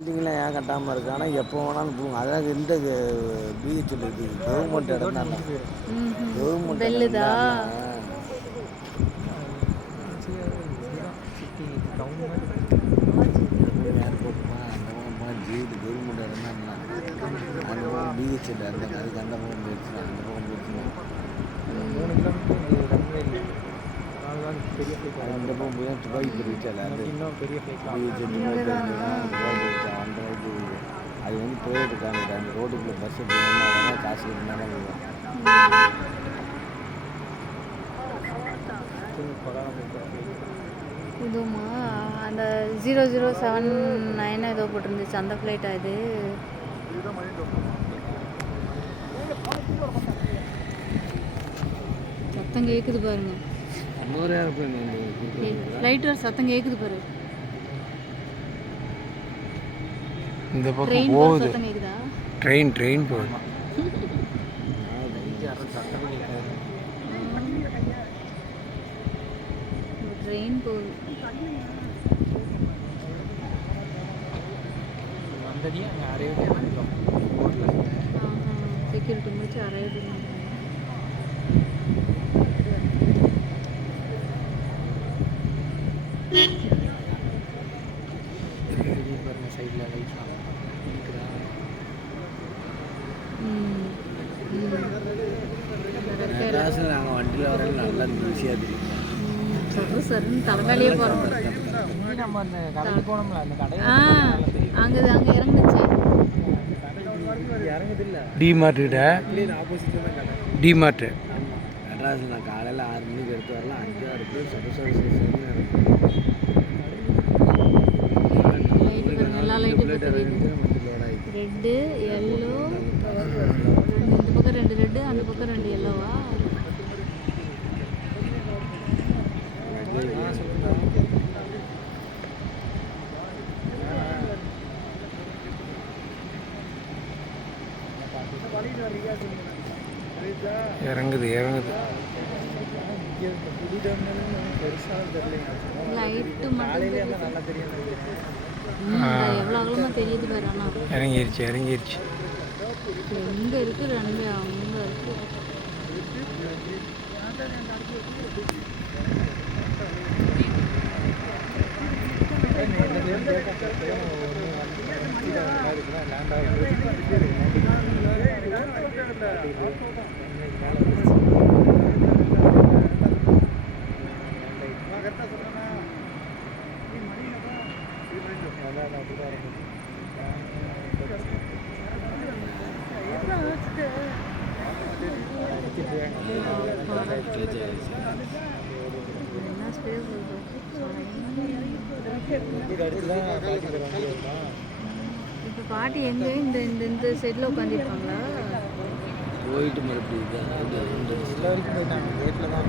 பில்டிங்லாம் ஏன் கட்டாமல் இருக்கு? ஆனால் எப்போ வேணாலும் போகும். அதாவது இந்த பிஹெச்எல் இது கவர்மெண்ட் இடம் தான். கவர்மெண்ட் இடம் பெல்லுதா இருந்தால் யார் போகுமா அந்த பக்கமாக ஜீடு கவர்மெண்ட் இடம் தான். அந்த பக்கம் பிஹெச்எல் அந்த அதுக்கு அந்த பக்கம் போயிடுச்சுன்னா அந்த பக்கம் போயிடுச்சுன்னா 3 கிலோமீட்டர் ரன்வே இல்லை. அந்த பக்கம் போய் துபாய் போயிடுச்சால அது இன்னும் பெரிய ஃப்ளைட்லாம் பிஹெச்எல் துபாய் போயிடுச்சா அந்த ரோடு அது வந்து போயிட்டு காமிட்டு அந்த ரோட்டுக்குள்ளே பஸ்ஸு போகணும்னா காசு இருந்தாலும் போகும். இதுமா அந்த 0079 ஏதோ போட்டிருந்துச்சு அந்த ஃப்ளைட்டா இது? சத்தம் கேட்குது பாருங்க. ஃப்ளைட் வர சத்தம் கேட்குது பாரு. இந்த பக்கம் போகுது. சத்தம் கேட்குதா? ட்ரெயின் போகுது. ட்ரெயின் போகுது. வந்தடியே அங்கே அரைவிட்டே வந்துட்டோம். செக்யூரிட்டி முடிச்சு அரைவிட்டு பாருங்க சைடில் லைட்லாம் இருக்குதா? நாங்கள் வண்டியில் வர நல்லா ஈஸியாக தெரியும். சருன்னு தலைமையிலேயே போகிறோம். நம்ம அந்த கடைக்கு போனோம்ல அந்த கடை அங்கே இறங்குச்சு. இறங்குது இல்லை டிமார்ட் கிட்ட ஆப்போசிட்டில் தான் கடை. டிமார்ட்டு மெட்ராஸில் நான் காலையில் 6 மணிக்கு எடுத்து வரலாம் 5-6 பேர் எல்லா லைட்டும் ரெட்டு எல்லோ, இந்த பக்கம் 2 ரெட்டு அந்த பக்கம் 2 எல்லோவா? இறங்குது லைட்டு மட்டும் நல்லா தெரியும். எவ்வளோ அகலமாக தெரியுது பாரு. ஆனால் இறங்கிருச்சு எங்கே இருக்குது? ரன்வே அங்கே இருக்குது. இப்போ பாட்டி எங்கே இந்த இந்த இந்த சைடில் உட்காந்துருப்பாங்களா? போயிட்டு மறுபடியும் வரைக்கும் போயிட்டாங்க. கேட்டில் தான்